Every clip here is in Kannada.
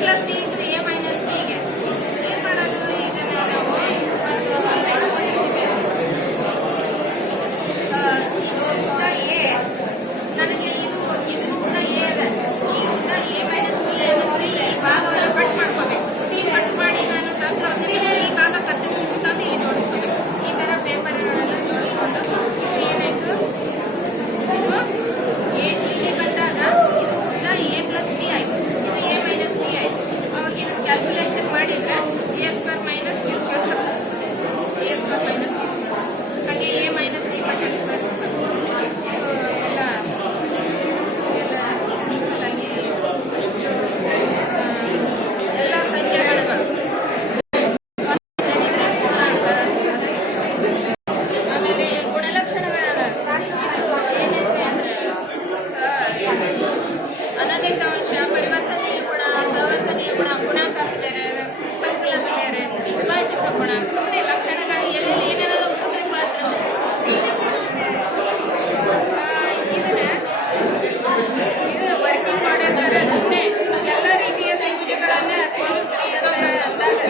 Plus B into A minus ಬಿಗೆ ಏನು ಮಾಡೋದು? ಈಗ ನಾವು ಒಂದು ಇದು ಉದ್ದ ಎ, ನನಗೆ ಇದ್ರ ಉದ್ದ ಎ ಅದ, ಈ ಉದ್ದ ಎ ಮೈನಸ್ ಬಿ ಏನಂದ್ರೆ ಈ ಭಾಗವನ್ನು ಕಟ್ ಮಾಡ್ಕೋಬೇಕು. ಸಿ ಕಟ್ ಮಾಡಿ ನಾನು ತಂದು ಅದರಿಂದ ಈ ಭಾಗ ಕತ್ತರಿಸಿದ್ದು ತಂದು ಇಲ್ಲಿ ಜೋಡಿಸ್ಕೋಬೇಕು. ಈ ಥರ ಪೇಪರ್ಗಳನ್ನು ಜೋಡಿಸ್ಕೊಂಡು ಇದು ಏನಾಯಿತು, ಇದು ಎ ಇಲ್ಲಿ ಬಂದಾಗ ಇದು ಉದ್ದ ಎ ಪ್ಲಸ್ ಬಿ ಆಯಿತು, ಇದು ಎ ಮೈನಸ್ ಬಿ ಆಯಿತು. ಅವಾಗ ಇದು ಕ್ಯಾಲ್ಕುಲೇಷನ್ ಮಾಡಿದರೆ A square minus B square ಬರ್ತದೆ, A square minus B square. ಹಾಗೆ ಎ ಮೈನಸ್ ಬಿ ಬಟರ್ ಸ್ಕ್ವೇರ್ ಇದು ಎಲ್ಲ ಎಲ್ಲ ಸಂಖ್ಯಾಗಣಗಳು. ಆಮೇಲೆ ಗುಣಲಕ್ಷಣಗಳದ ಇದು ಏನಿದೆ ಅಂದರೆ ಅನನ್ಯತಾಂಶ, ಪರಿವರ್ತನೀಯ ಗುಣ, ಸವರ್ತನೀಯ ಗುಣ, ಗುಣಾಕಾರ ಬೇರೆ, ಸಂಕಲನ ಬೇರೆ, ವಿಭಾಜಕ ಗುಣ. ಸುಮ್ಮನೆ ಲಕ್ಷಣಗಳು ಎಲ್ಲೆಲ್ಲಿ ಏನೇನಾದ ಹುಡುಗ್ರಿ ಮಾತ್ರ ಇದನ್ನ ಇದು ವರ್ಕಿಂಗ್ ಮಾಡಬೇಕಾದ್ರೆ ಸುಮ್ಮನೆ ಎಲ್ಲ ರೀತಿಯ ತ್ರಿಭುಜಗಳನ್ನ ತೋರಿಸ್ರಿ ಅಂತ ಅಂದಾಗ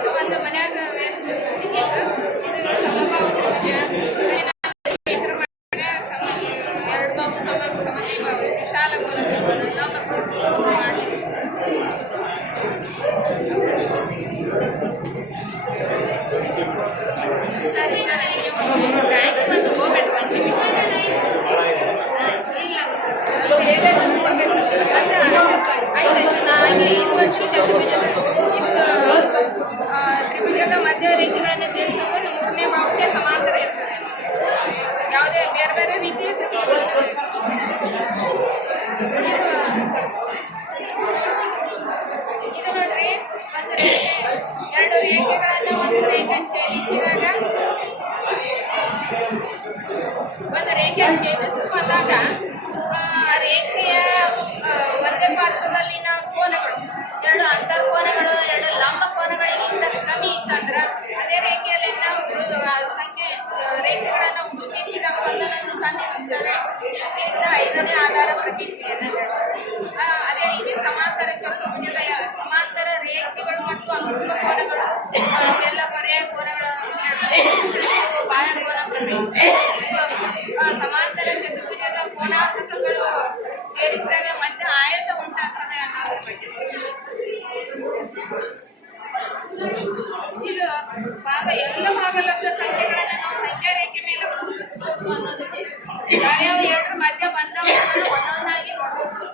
ಇದು ಒಂದು ಮನ್ಯಾಗ ವೇಸ್ಟ್ ಸಿಕ್ಕಿತ್ತು. ಇದು ಸಮಭಾವ ತ್ರಿಭುಜ, ಎರಡು ಬಾವು ಸಮನ್ವಯ ಭಾವ, ವಿಶಾಲ ಕೋನ ಸರಿ ಸರಿ ನೀವು ಬ್ಯಾಂಕ್ ಬಂದು ಹೋಗ್ಬೇಡಿ, ಒಂದು ಇಲ್ಲ ಆಯ್ತಾಯ್ತು. ನಾ ಹಾಗೆ ಇದು ಒಂದು ಚತುರ್ಭುಜ, ಇದು ತ್ರಿಭುಜದ ಮಧ್ಯ ರೇಖೆಗಳನ್ನು ಸೇರಿಸೋದು ಮೂರನೇ ಭಾವಕ್ಕೆ ಸಮಾಂತರ ಇರ್ತದೆ. ಯಾವುದೇ ಬೇರೆ ಬೇರೆ ರೀತಿಯ ತ್ರಿಭುಜ ಇದು ನೋಡ್ರಿ, ಒಂದು ರೇಖೆ ಎರಡು ರೇಖೆಗಳನ್ನು ಒಂದು ರೇಖೆ ಛೇದಿಸಿದಾಗ ಒಂದು ರೇಖೆ ಛೇದಿಸ್ತು ಅಂದಾಗ ರೇಖೆಯ ಒಂದೇ ಪಾರ್ಶ್ವದಲ್ಲಿನ ಕೋನಗಳು ಎರಡು ಅಂತರ್ಕೋನಗಳು ಎರಡು ಲಂಬ ಕೋನಗಳಿಗಿಂತ ಕಮ್ಮಿ ಇತ್ತಂದ್ರೆ ಅದೇ ರೇಖೆಯಲ್ಲಿ ನಾವು ಸಂಖ್ಯೆ ರೇಖೆಗಳನ್ನು ವೃದ್ಧಿಸಿದಾಗ ಒಂದನ್ನೊಂದು ಸಂಧಿಸುತ್ತವೆ. ಇದರಿಂದ 5ನೇ ಆಧಾರ ಪ್ರತಿಕ್ರಿಯೆಯನ್ನು ಅದೇ ರೀತಿ ಸಮಾಂತರ ಚತುರ್ಭುಜದ ಸಮಾಂತರ ರೇಖೆಗಳು ಮತ್ತು ಅನುರೂಪ ಕೋನಗಳು ಎಲ್ಲ ಪರ್ಯಾಯ ಕೋನಗಳು, ಬಾಹ್ಯ ಕೋನ, ಸಮಾಂತರ ಚತುರ್ಭುಜದ ಕೋನಾರ್ಧಕಗಳು ಸೇರಿಸಿದಾಗ ಮತ್ತೆ ಆಯತ ಉಂಟಾಗ್ತದೆ ಅನ್ನೋದ್ರ ಬಗ್ಗೆ ಇದು ಭಾಗ ಎಲ್ಲ ಭಾಗಲಬ್ಧ ಸಂಖ್ಯೆಗಳನ್ನು ನಾವು ಸಂಖ್ಯಾ ರೇಖೆ ಮೇಲೆ ಗುರುತಿಸಬಹುದು ಅನ್ನೋದು. ಯಾವ್ಯಾವ ಎರಡರ ಮಧ್ಯ ಬಂದವುಗಳನ್ನು ಒಂದೊಂದಾಗಿ ನೋಡ್ಬೋದು.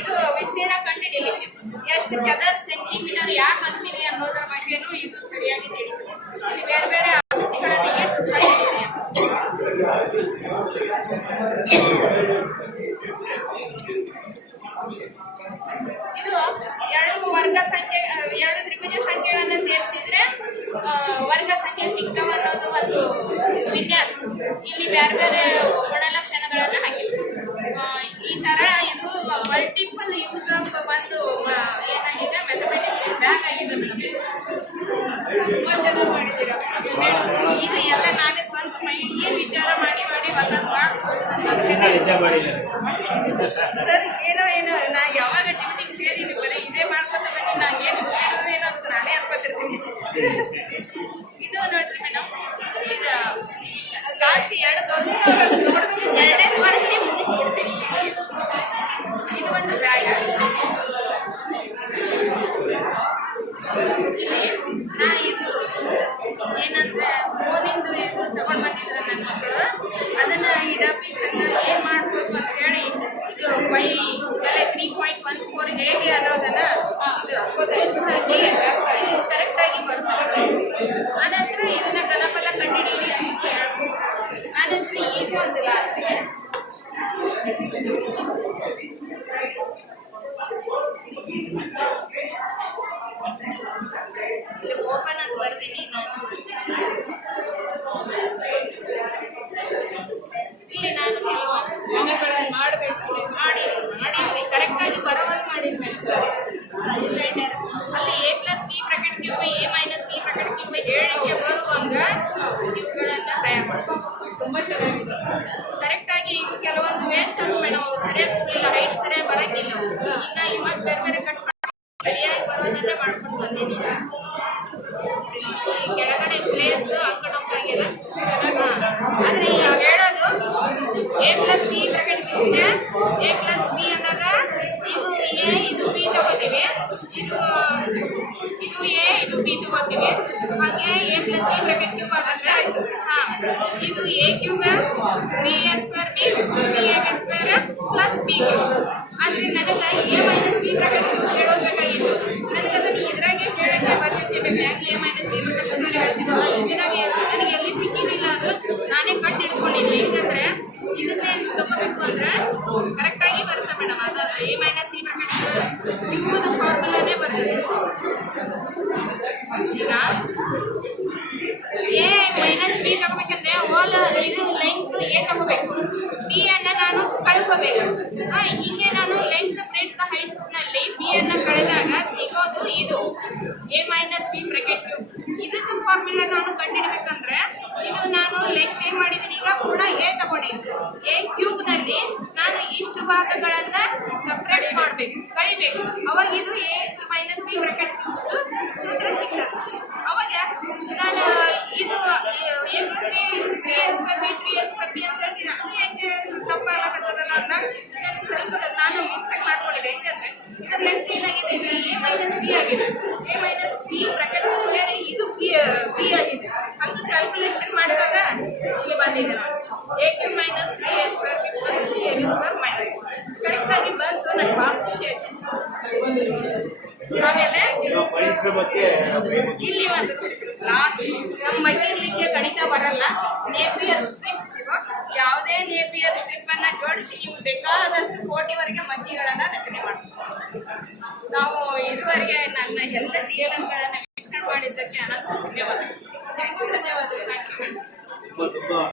ಇದು ವಿಸ್ತೀರ್ಣ ಕಂಡುಹಿಡಿಯಲಿಕ್ಕೆ ಎಷ್ಟು ಚದರ ಸೆಂಟಿಮೀಟರ್ ಯಾಕೆ ಹಚ್ತೀವಿ ಅನ್ನೋದ್ರ ಬಗ್ಗೆನೂ ಇದು ಸರಿಯಾಗಿ ತಿಳಿಯುತ್ತೆ. ಇಲ್ಲಿ ಬೇರೆ ಬೇರೆ ಆಕೃತಿಗಳನ್ನು ಎಷ್ಟು ಕಂಡುಹಿಡಿಯಲಿ. ಇದು ಎರಡು ತ್ರಿಭುಜ ಸಂಖ್ಯೆಗಳನ್ನು ಸೇರಿಸಿದ್ರೆ ವರ್ಗ ಸಂಖ್ಯೆ ಸಿಗ್ತಾವ ಅನ್ನೋದು ಒಂದು ವಿನ್ಯಾಸ. ಇಲ್ಲಿ ಬೇರೆ ಬೇರೆ ಗುಣಲಕ್ಷಣಗಳನ್ನು ಹಾಕಿದ್ರು. ಈ ತರ ಇದು ಮಲ್ಟಿಪಲ್ ಯೂಸ್ ಆಫ್ ಒಂದು ಏನಾಗಿದೆ ಮ್ಯಾಥಮೆಟಿಕ್ಸ್ ಬ್ಯಾಗ್ ಆಗಿದೆ. ತುಂಬಾ ಚೆನ್ನಾಗಿ ಮಾಡಿದ್ದೀರಾ. ಇದು ಎಲ್ಲ ನಾನೇ ಸ್ವಂತ ಮೈಂಡ್ ಏನು ವಿಚಾರ ಮಾಡಿ ಹೊಸದು ಮಾಡ್ಬೋದು ಸರ್. ಏನೋ ನಾ ಯಾವಾಗ ಡ್ಯೂಟಿಗೆ ಸೇರಿ ಬರೀ ಇದೇ ಮಾಡ್ಕೊತ ಬನ್ನಿ, ನಂಗೆ ಏನು ಗೊತ್ತಿರೋದೇನೋ ಅಂತ ನಾನೇ ಅನ್ಕೋತಿರ್ತೀನಿ. ಇದು ನೋಡ್ರಿ ಮೇಡಮ್, ಈಗ ಲಾಸ್ಟ್ 2 ವರ್ಷ ಮುಗಿಸ್ಬಿಡ್ತೀನಿ. ಇದು ಒಂದು ಬ್ಯಾಗ್. ಇಲ್ಲಿ ನಾ ಇದು ಏನಂದ್ರೆ ಫೋನಿಂದು ಇದು ತಗೊಂಡ್ ಬಂದಿದ್ರು ನನ್ನ ಮಕ್ಕಳು. ಅದನ್ನ ಈ ಡಬ್ಬಿ ಚಂದ ಏನ್ ಮಾಡ್ಬೋದು ಅಂತ ಹೇಳಿ ಇದು ಪೈ ಬೆಲೆ 3.14 ಹೇಗೆ ಅನ್ನೋದನ್ನ ಇದು ಸುತ್ತಾಗಿ ಇದು ಕರೆಕ್ಟ್ ಆಗಿ ಬರ್ತದೆ. ಆನಂತರ ಇದನ್ನ ಘನಫಲ ಕಂಡುಹಿಡಿಯಲಿ ಅಂತ ಹೇಳ್ಬೋದು. ಆನಂತರ ಇದು ಒಂದು ಲಾಸ್ಟಿಗೆ ಇಲ್ಲಿ ಓಪನ್ ಅಂತ ಬರ್ತೀನಿ ನಾನು. ಇಲ್ಲಿ ನಾನು ಕೆಲವೊಂದು ಮಾಡಿ ಕರೆಕ್ಟಾಗಿ ಬರೋವಾಗಿ ಮಾಡಿದ್ಮೇಲೆ ಸರ್ ಅಲ್ಲಿ A plus B bracket cube A minus B bracket cube ಹೇಳಿಕೆ ಬರುವಂಗ ಇವುಗಳನ್ನ ತಯಾರು ಮಾಡ್ಬೇಕು. ತುಂಬ ಚೆನ್ನಾಗಿದೆ. ಕರೆಕ್ಟಾಗಿ ಈಗ ಕೆಲವೊಂದು ವೇಸ್ಟ್ ಅದು ಮೇಡಮ್, ಸರಿಯಾಗಿ ಕೂಡಲಿಲ್ಲ, ಹೈಟ್ ಸರಿಯಾಗಿ ಬರಂಗಿಲ್ಲ. ಹೀಗಾಗಿ ಮತ್ತೆ ಬೇರೆ ಬೇರೆ ಕಟ್ ಸರಿಯಾಗಿ ಬರೋದನ್ನೇ ಮಾಡ್ಕೊಂಡು ಬಂದೀನಿ. ಈ ಕೆಳಗಡೆ ಪ್ಲೇಸ್ ಅಂಕಡೊಂಕಾಗಿದೆ. ಆದ್ರೆ ಈಗ ಹೇಳೋದು A+B ಬ್ರಾಕೆಟ್ ಕ್ಯೂಬ್ಗೆ A+B ಅಂದಾಗ ಇದು A ಇದು B ತಗೋತೀವಿ, ಇದು A ಇದು B ತಗೋತೀವಿ, ಹಾಗೆ A+B ಬ್ರಾಕೆಟ್ ಕ್ಯೂಬ್ ಆಗುತ್ತೆ. ಇದು A cube 3A² B2 plus B cube. ಆದ್ರೆ ನನಗೆ A-B ಬ್ರಾಕೆಟ್ ಕ್ಯೂಬ್ ಹೇಳೋದ್ಬೇಕಾಗಿತ್ತು. ನನಗೆ ಅದನ್ನು ಇದ್ರಾಗೆ ಹೇಳಕ್ಕೆ ಬರ್ಲಿಕ್ಕೆ ಬೇಕು. A-B ಬ್ರಾಕೆಟ್ ಸ್ಕ್ವೇರ್ ಹೇಳ್ತೀವಲ್ಲ, ಇದ್ರಾಗೆ ನನಗೆ ಎಲ್ಲಿ ಸಿಕ್ಕಿದಿಲ್ಲ. ಅದು ನಾನೇ ಕಟ್ ಹಿಡ್ಕೊಂಡಿದ್ದೀನಿ. ಹೆಂಗಂದ್ರೆ ಇದನ್ನೇ ತಗೋಬೇಕು ಅಂದ್ರೆ ಕರೆಕ್ಟ್ ಆಗಿ ಬರುತ್ತೆ ಮೇಡಮ್. ಅದಾದ್ರೆ A-B ಬ್ರಾಕೆಟ್ ಕ್ಯೂಬ್ ಫಾರ್ಮುಲಾನೇ ಬರ್ತದೆ. ಈಗ A-B ತಗೋಬೇಕಂದ್ರೆ ಹೋಲ್ ಇದು ಲೆಂತ್ A ತಗೋಬೇಕು, B ಅನ್ನ ನಾನು ಕಳ್ಕೋಬೇಕು. ಹೀಗೆ ನಾನು ಲೆಂತ್ ಬ್ರೆಡ್ತ್ ಹೈಟ್ ನಲ್ಲಿ B ಅನ್ನ ಕಳೆದಾಗ ಸಿಗೋದು ಇದು A-B ಬ್ರಾಕೆಟ್ ಕ್ಯೂಬ್. ಇದಕ್ಕೆ ಫಾರ್ಮುಲಾ ನಾನು ಕಂಡುಹಿಡಬೇಕಂದ್ರೆ ಇದು ನಾನು ಲೆಂತ್ ಏನ್ ಮಾಡಿದೀನಿ, ಈಗ ಕೂಡ A ತಗೊಂಡಿದ್ದೀನಿ. A ಕ್ಯೂಬ್ ನಲ್ಲಿ ನಾನು ಇಷ್ಟು ಭಾಗಗಳನ್ನ ಸಪ್ರೇಟ್ ಮಾಡ್ಬೇಕು, ಕಳಿಬೇಕು. ಅವಾಗ ಇದು A-B ಬ್ರಾಕೆಟ್ ಕ್ಯೂಬ್ ಸೂತ್ರ ಸಿಗ್ತದೆ. ಅವಾಗ ನಾನು ಇದು A+B 3A² B ಅಂತ ಹೇಳ್ತೀನಿ. ಅದು ಹೆಂಗೆ ತಪ್ಪಾಗತ್ತದಲ್ಲ ಅಂದಾಗ ನನಗೆ ಸ್ವಲ್ಪ ನಾನು ಮಿಸ್ಟೇಕ್ ಮಾಡ್ಕೊಂಡಿದ್ದೆ. ಹೆಂಗಂದ್ರೆ ಇದರ ಲೆಂತ್ ಏನಾಗಿದೆ, A-B ಆಗಿದೆ. A-B ಬ್ರಾಕೆಟ್ ಸ್ಕ್ವೇರ್ ಇದು B ಆಗಿದೆ. ಹಂಗೆ ಕ್ಯಾಲ್ಕುಲೇಷನ್ ಮಾಡಿದಾಗ ಇಲ್ಲಿ ಬಂದಿದೆ ನಾನು A³ - 3A² + 3AB² ಕರೆಕ್ಟ್ ಆಗಿ ಬಂತು. ನನಗೆ ಭಾಳ ಖುಷಿ ಆಯ್ತು. ಆಮೇಲೆ ಇಲ್ಲಿ ಒಂದು ಲಾಸ್ಟ್ ನಮ್ಮ ಮಗಿರ್ಲಿಕ್ಕೆ ಗಣಿತ ಬರಲ್ಲ, ನೇಪಿಯರ್ ಸ್ಟ್ರಿಪ್ಸ್. ಯಾವುದೇ ನೇಪಿಯರ್ ಸ್ಟ್ರಿಪ್ ಅನ್ನ ಜೋಡಿಸಿ ನೀವು ಬೇಕಾದಷ್ಟು ಕೋಟಿವರೆಗೆ ಮಗ್ಗಿಗಳನ್ನ ರಚನೆ ಮಾಡ್ತೀವಿ. ನಾವು ಇದುವರೆಗೆ ನನ್ನ ಎಲ್ಲ DLM ಗಳನ್ನ ವೀಕ್ಷಣೆ ಮಾಡಿದ್ದಕ್ಕೆ ಅನಂತ ಧನ್ಯವಾದಗಳು. Thank you.